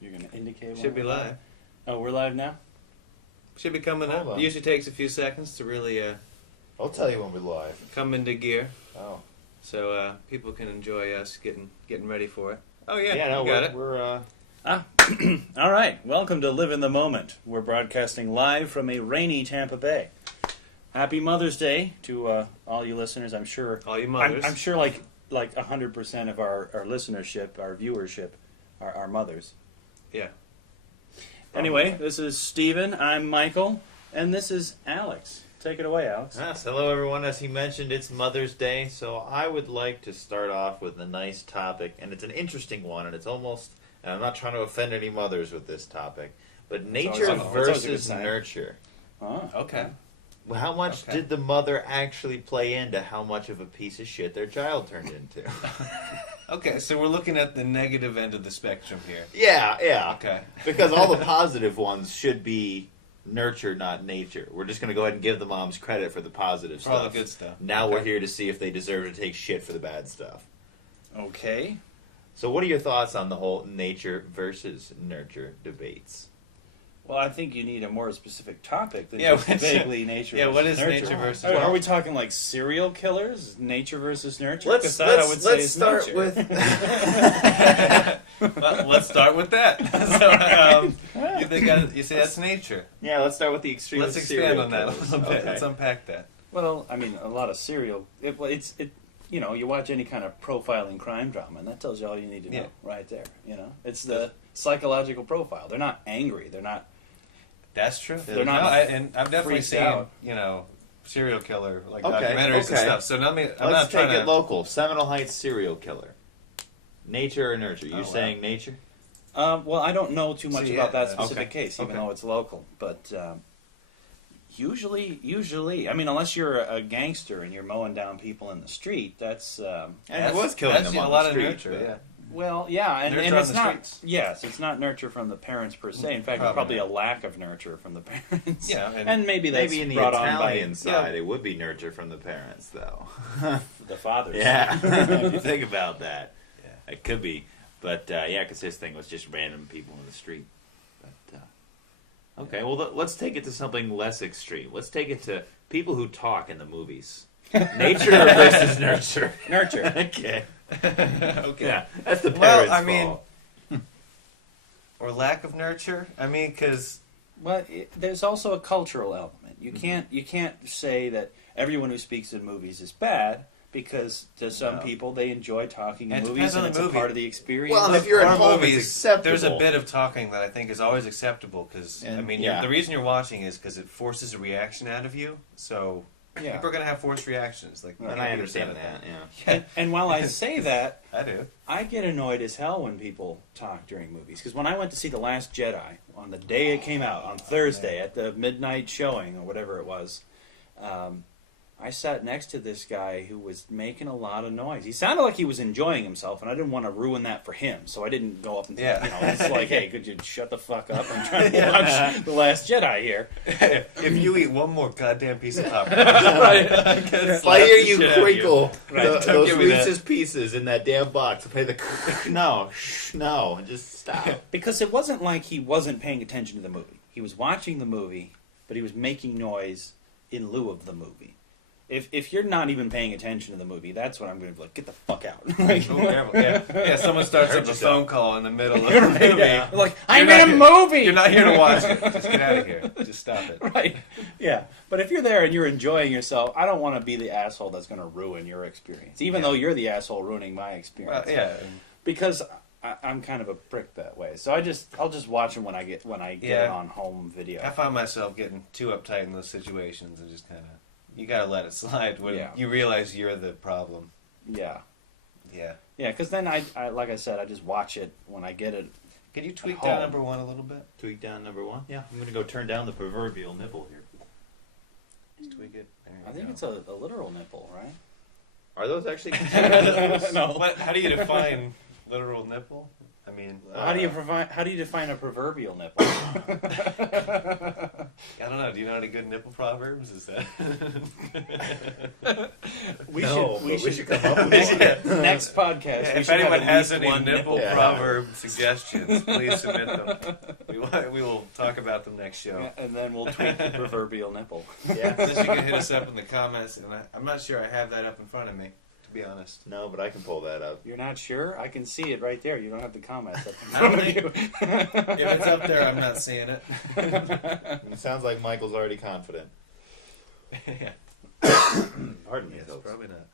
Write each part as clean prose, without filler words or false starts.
You're going to indicate when Should be we're live. Oh, we're live now? Should be coming Hold up. on. It usually takes a few seconds to really I'll tell you when we're live. come into gear, Oh. so people can enjoy us getting ready for it. Oh yeah, Yeah, no, you got it. we're All right. Welcome to Live in the Moment. We're broadcasting live from a rainy Tampa Bay. Happy Mother's Day to all you listeners. I'm sure. All you mothers. I'm sure like 100% of our listenership, our viewership, are mothers. Yeah. Anyway, this is Steven. I'm Michael. And this is Alex. Take it away, Alex. Yes, hello everyone. As he mentioned, it's Mother's Day, so I would like to start off with a nice topic, and it's an interesting one, and it's almost, and I'm not trying to offend any mothers with this topic, but nature always a good versus sign. nurture. Oh, Okay. Well, how much Okay. did the mother actually play into how much of a piece of shit their child turned into? Okay, so we're looking at the negative end of the spectrum here. Yeah. Okay. Because all the positive ones should be nurture, not nature. We're just going to go ahead and give the moms credit for the positive For all stuff. the good stuff. Now Okay. we're here to see if they deserve to take shit for the bad stuff. Okay. So what are your thoughts on the whole nature versus nurture debates? Well, I think you need a more specific topic than Yeah, just what's- vaguely nature. yeah, what versus is nurture. nature versus Are we nurture? talking like serial killers, nature versus nurture? Let's 'Cause that, I would say, is start nature. with Well, let's start with that. So, you say that's nature. yeah. Let's start with the extreme. Let's expand serial on that a killers. little bit. Okay. Let's unpack that. Well, I mean, a lot of serial. You know, you watch any kind of profiling crime drama, and that tells you all you need to know Yeah. right there. You know, it's the psychological profile. They're not angry. They're not. That's true. They're not and I've definitely freaked seen, out. serial killer like Okay, documentaries and okay. stuff. So I'm Let's not take trying it to. local. Seminole Heights serial killer. Nature or nurture? Oh, You're wow. saying nature? Well, I don't know too much So, about that yeah, specific okay. case, even Okay. though it's local. But usually, I mean, unless you're a gangster and you're mowing down people in the street, that's And it was killing that's them a on lot the of street, nurture. but- Yeah. well, yeah, and Nurture on it's the not. streets. Yes, it's not nurture from the parents per se. In fact, it's Probably probably a not. lack of nurture from the parents. Yeah, and maybe that's Maybe in the brought Italian on by side, it would be nurture from the parents, though. the fathers. Yeah, if you think about that, Yeah. it could be. But yeah, because his thing was just random people in the street. But okay, well let's take it to something less extreme. Let's take it to people who talk in the movies. Nature versus nurture. Nurture. Okay. Okay. Yeah, that's the Well, parents' I mean- fault. Or lack of nurture. I mean, because But there's also a cultural element. You can't say that everyone who speaks in movies is bad, because to some No. people they enjoy talking in It movies depends on and the it's movie. a part of the experience. Well, if you're at horror home, it's movies, acceptable. there's a bit of talking that I think is always acceptable. Because I And- mean, yeah. the reason you're watching is because it forces a reaction out of you. So Yeah. people are gonna have forced reactions. Like, you And can't I be understand upset at that. Yeah. and while I say that, I do. I get annoyed as hell when people talk during movies. Because when I went to see The Last Jedi, on the day it came out, on Thursday, at the midnight showing, or whatever it was, I sat next to this guy who was making a lot of noise. He sounded like he was enjoying himself, and I didn't want to ruin that for him. So I didn't go up and, it's like, hey, could you shut the fuck up? I'm trying to watch The Last Jedi here. If you eat one more goddamn piece of popcorn, If I hear you Shit out of you. crinkle Right. those Don't give me that. Reese's Pieces in that damn box, I play the no, no, just stop. Because it wasn't like he wasn't paying attention to the movie. He was watching the movie, but he was making noise in lieu of the movie. If you're not even paying attention to the movie, that's when I'm going to be like, get the fuck out. Like, Oh, careful. Yeah, someone starts Hurt up a yourself. phone call in the middle of the movie. yeah. Like, You're I'm not in a here- movie! You're not here to watch it. Just get out of here. Just stop it. Right. Yeah. But if you're there and you're enjoying yourself, I don't want to be the asshole that's going to ruin your experience. Even though you're the asshole ruining my experience. Well, yeah. Because I'm kind of a prick that way. So I'll just watch them when I get it Yeah. on home video. I find myself getting too uptight in those situations and just kind of, you gotta let it slide when Yeah. you realize you're the problem. Yeah. Yeah. Yeah, because then I like I said, I just watch it when I get it. Can you tweak At down home. number one a little bit? Tweak down number one. Yeah, I'm gonna go turn down the proverbial nipple here. Just tweak it. There you I think go. it's a literal nipple, right? Are those actually? No. How do you define literal nipple. I mean, How do you define a proverbial nipple? I don't know. Do you know any good nipple proverbs? Is that We We should come up with next, one. next podcast. we if should have anyone at has least any one nipple Yeah. proverb suggestions, please submit them. We will talk about them next show. Yeah, and then we'll tweet the proverbial nipple. Yeah. Then you can hit us up in the comments, and I'm not sure I have that up in front of me, to be honest. No, but I can pull that up. You're not sure? I can see it right there. You don't have the comments up in I don't front of you. If it's up there, I'm not seeing it. It sounds like Michael's already confident. Yeah. Pardon me, Yes, folks. probably not.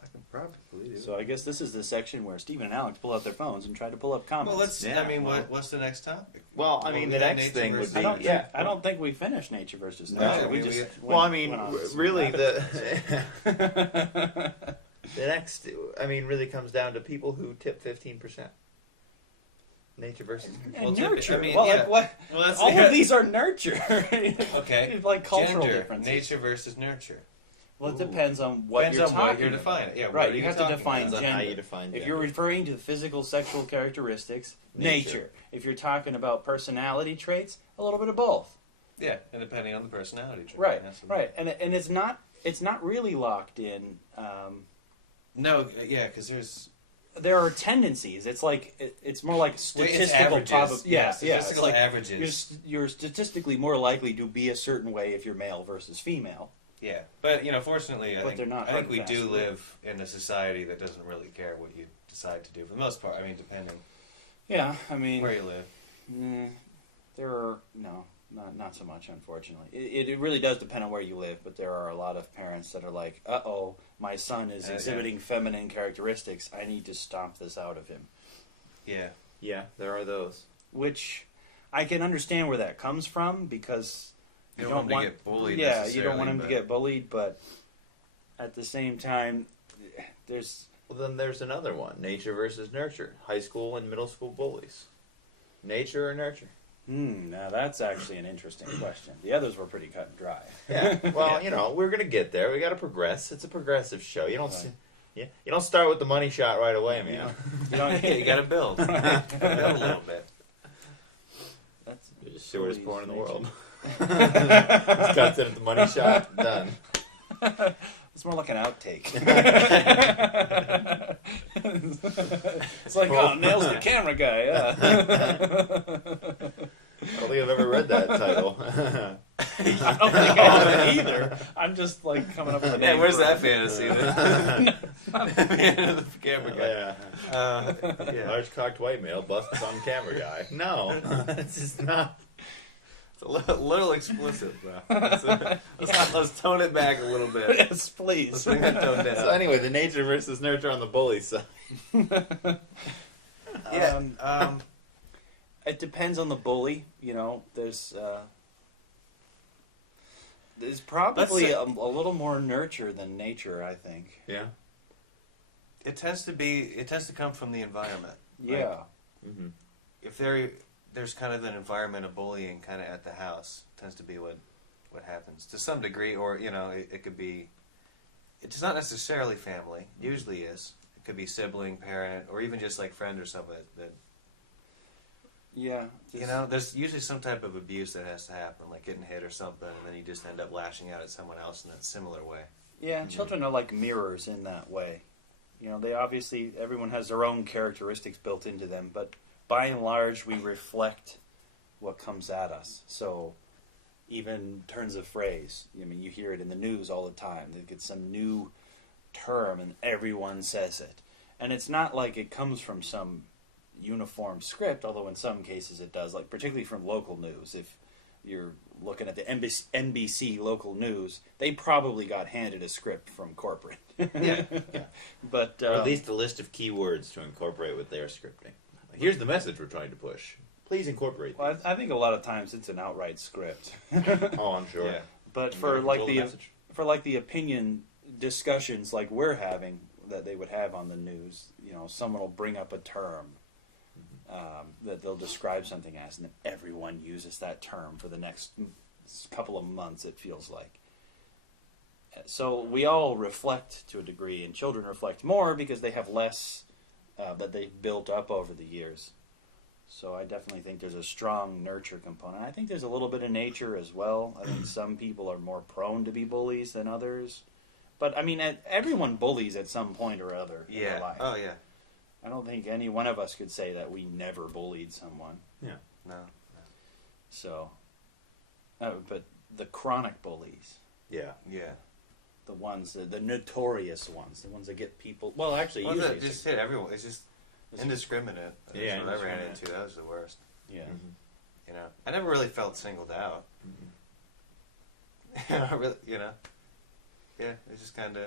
I can probably do it. So I guess this is the section where Stephen and Alex pull out their phones and try to pull up comments. Well, let's. Yeah, I mean, well- what's the next topic? Well, I Well, mean, we the got next nature thing would versus be... I don't, yeah. think, I don't think we finished nature versus No, nurture. I we mean, just we- Well, I went- mean, went on this really, rabbit the next, I mean, really comes down to people who tip 15%. Nature versus... And Well, nurture. I mean, well, yeah. like what? Well, that's All of these are nurture. Okay. It's like cultural Gender, differences. nature versus nurture. Well, it Ooh. depends on what Depends you're on talking what you're about. defining. Yeah, Right, what are you you have to talking define Depends on gender. how you define If gender. you're referring to physical, sexual characteristics, Nature. nature. If you're talking about personality traits, a little bit of both. Yeah, and depending on the personality trait. Right, Absolutely. right, and it's not really locked in. No, yeah, because there's There are tendencies. It's like it's more like statistical probability. Yeah, Yeah, it's statistical like averages. you're statistically more likely to be a certain way if you're male versus female. Yeah, but fortunately, But they're not I think we hard and do fast. live in a society that doesn't really care what you decide to do for the most part. I mean, depending Yeah, I mean, where you live. there are not so much, unfortunately. It really does depend on where you live, but there are a lot of parents that are like, "Uh-oh, my son is Yeah. exhibiting feminine characteristics. I need to stomp this out of him." Yeah, Yeah, there are those. Which I can understand where that comes from because you don't want them to get bullied. Yeah, you don't want necessarily, him to but- get bullied, but at the same time, there's Well, then there's another one. Nature versus nurture. High school and middle school bullies. Nature or nurture? now that's actually an interesting question. The others were pretty cut and dry. Yeah. Well, Yeah. we're gonna get there. We got to progress. It's a progressive show. You don't. Right. You don't start with the money shot right away, You man. You don't, Yeah, you got to build. Build a little bit. that's You just see what is pouring in the nature. world. Just cuts in at the money shot. Done. It's more like an outtake. It's like, oh, nails the camera guy. Yeah. I don't think I've ever read that title. I don't think I have either. I'm just like coming up with a Yeah, name where's for that it. fantasy? The camera guy. Yeah. Yeah. Large cocked white male busts on camera guy. No, it's just not. It's a little explicit, bro. Let's tone it back a little bit. Yes, Let's please. bring that tone down. So anyway, the nature versus nurture on the bully side. Yeah. It depends on the bully. There's probably a little more nurture than nature, I think. Yeah. It tends to come from the environment. Yeah. Mm-hmm. If there's kind of an environment of bullying kind of at the house, tends to be what happens to some degree, or it could be. It's not necessarily family. Usually is. It could be sibling, parent, or even just like friend or somebody that. Yeah. There's usually some type of abuse that has to happen, like getting hit or something, and then you just end up lashing out at someone else in a similar way. Yeah, children are like mirrors in that way. They obviously, everyone has their own characteristics built into them, but by and large, we reflect what comes at us. So even turns of phrase, you hear it in the news all the time. They get some new term and everyone says it. And it's not like it comes from some uniform script, although in some cases it does, like particularly from local news. If you're looking at the NBC local news, they probably got handed a script from corporate. Yeah. But Or at least a list of keywords to incorporate with their scripting. Here's the message we're trying to push. Please incorporate well, these. I think a lot of times it's an outright script. Oh, I'm sure. Yeah. But You for gotta like control the message. opinion discussions like we're having that they would have on the news, someone will bring up a term that they'll describe something as, and then everyone uses that term for the next couple of months. It feels like, So we all reflect to a degree, and children reflect more because they have less that they've built up over the years. So I definitely think there's a strong nurture component. I think there's a little bit of nature as well. I think some people are more prone to be bullies than others. But, I mean, everyone bullies at some point or other in their life. Oh, yeah. I don't think any one of us could say that we never bullied someone. No. So, but the chronic bullies, Yeah. Yeah. the ones, the notorious ones, the ones that get people, well, actually, Well, usually just hit everyone. It's just indiscriminate. That's Yeah, what I ran indiscriminate. into. That was the worst. yeah. You know, I never really felt singled out. I really, you know. Yeah, it's just kind of.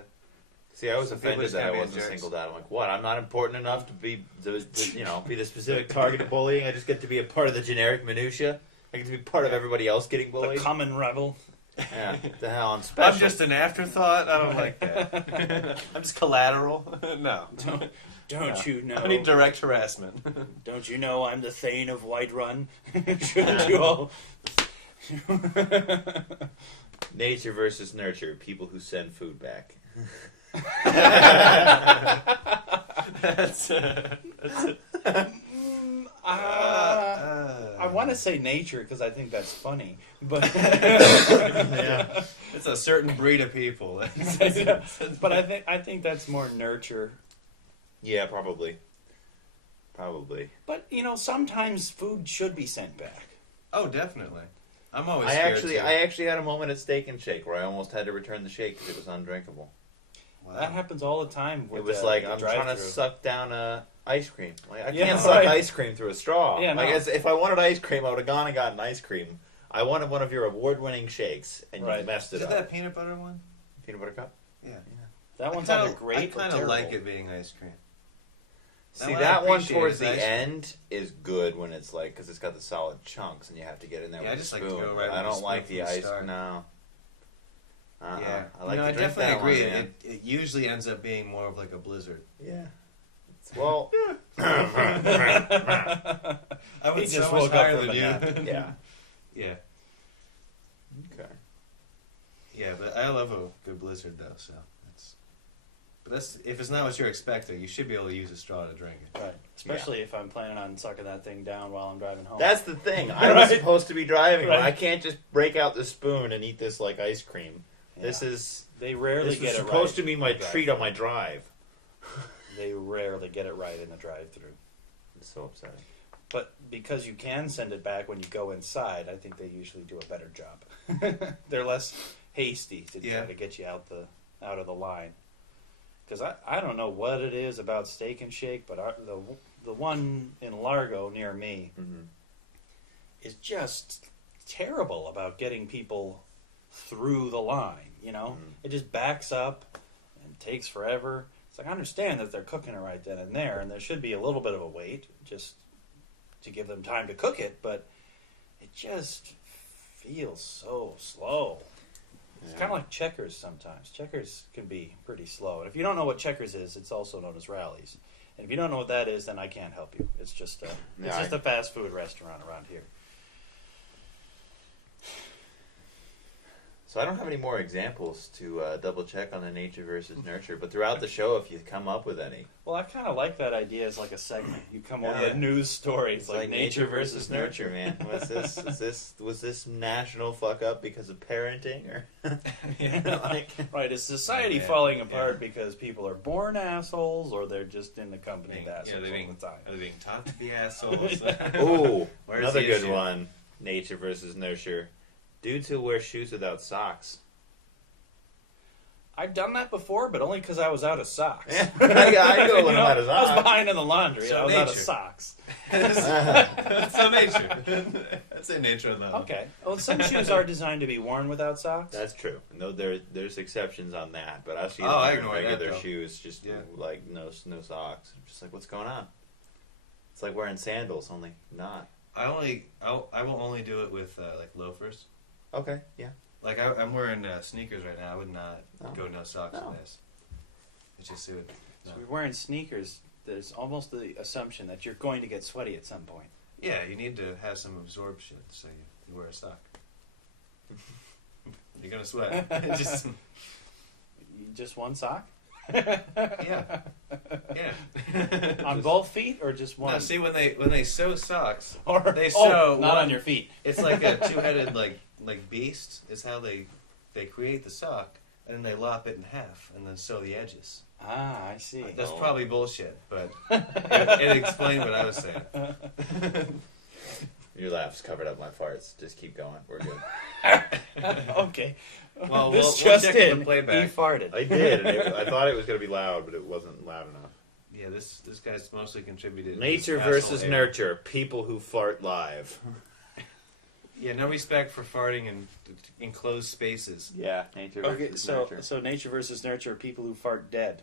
See, I was Some people offended just that I gotta be wasn't jerks. singled out. I'm like, what? I'm not important enough to be the specific target of bullying. I just get to be a part of the generic minutia. I get to be part of everybody else getting The bullied. common rebel. Yeah, the hell, I'm special. I'm just an afterthought. I don't like that. I'm just collateral. No. Don't you know? I need direct harassment. Don't you know I'm the Thane of Whiterun? Shouldn't you all? Nature versus nurture. People who send food back. that's I want to say nature because I think that's funny, but Yeah. It's a certain breed of people. but I think that's more nurture. Yeah, probably. Probably. But you know, sometimes food should be sent back. Oh, definitely. I'm always. I scared actually had a moment at Steak and Shake where I almost had to return the shake because it was undrinkable. Wow. That happens all the time. With It was the, like the I'm trying to drive-thru. suck down ice cream. Like I Yeah, can't suck right. ice cream through a straw. Yeah, like no. if I wanted ice cream, I would have gone and gotten ice cream. I wanted one of your award-winning shakes, and Right. you messed Is it it up. that peanut butter one? Peanut butter cup. Yeah. That one's I either kinda- great I or kind of terrible. like it being ice cream. See, Now, I that one appreciate towards is the ice cream. end is good when it's like because it's got the solid chunks and you have to get in there Yeah, I with just a like to spoon. go right but I with a don't like spoon the from the ice. start. No. Yeah, I like you know, to I drink definitely that agree. One, man. It usually ends up being more of like a blizzard. Yeah. Well. I He would just so much woke up higher from than a you. nap. Yeah. Yeah, Okay. yeah, but I love a good blizzard though. So that's if it's not what you're expecting, you should be able to use a straw to drink it. Right. Especially if I'm planning on sucking that thing down while I'm driving home. That's the thing. I was Right. supposed to be driving. Right. I can't just break out the spoon and eat this like ice cream. Yeah. This They rarely was get it right. supposed to be my in the treat on my drive. They rarely get it right in the drive-through. It's so upsetting. But because you can send it back when you go inside, I think they usually do a better job. They're less hasty to Yeah. try to get you out of the line. Because I don't know what it is about Steak and Shake, but the one in Largo near me Mm-hmm. is just terrible about getting people through the line. You know, it just backs up and takes forever. It's like I understand that they're cooking it right then and there, and there should be a little bit of a wait just to give them time to cook it, but it just feels so slow. It's kind of like Checkers sometimes. Checkers can be pretty slow. And if you don't know what Checkers is, it's also known as Rallies. And if you don't know what that is, then I can't help you. It's just a fast food restaurant around here. So I don't have any more examples to double check on the nature versus nurture, but throughout the show, if you come up with any, Well, I kind of like that idea as like a segment. You come up Yeah. with a news story. It's it's like nature versus nurture, man. Was this national fuck up because of parenting, or like, Right, is society Yeah, falling yeah. apart because people are born assholes or they're just in the company of assholes they're all being, the time? are they being taught to be assholes? ooh, Where's another the good issue? one. Nature versus nurture. Dudes who wear shoes without socks. I've done that before, but only because I was out of socks. I go when You I'm know, out of I was socks. behind in the laundry. So I was out of nature. socks. That's so nature. That's a nature of the Okay. Well, some shoes are designed to be worn without socks. That's true. No, there's exceptions on that, but I've seen Oh, I them ignore wearing that, regular though. shoes, just Yeah. like no socks. I'm just like, what's going on? It's like wearing sandals, only not. I will only do it with like loafers. Okay, yeah. Like I'm wearing sneakers right now. I would not Oh. go no socks No. in this. It's just it would. So No. if you're wearing sneakers, there's almost the assumption that you're going to get sweaty at some point. Yeah, you need to have some absorption, so you wear a sock. You're gonna sweat. Just Just one sock? Yeah. On Just- both feet or just one? No, see when they sew socks, or they oh, sew not one- on your feet. it's like a two-headed like beast. Is how they create the sock, and then they lop it in half, and then sew the edges. Ah, I see. That's Oh. probably bullshit, but it explained what I was saying. Your laughs covered up my farts. Just keep going. We're good. Okay. Well, this we'll just check the in. playback. He farted. I did. And I thought it was going to be loud, but it wasn't loud enough. Yeah, this guy's mostly contributed. to Nature this versus asshole air. nurture. People who fart live. Yeah, no respect for farting in enclosed spaces. Yeah, nature Okay, versus so nurture. so nature versus nurture. People who fart dead.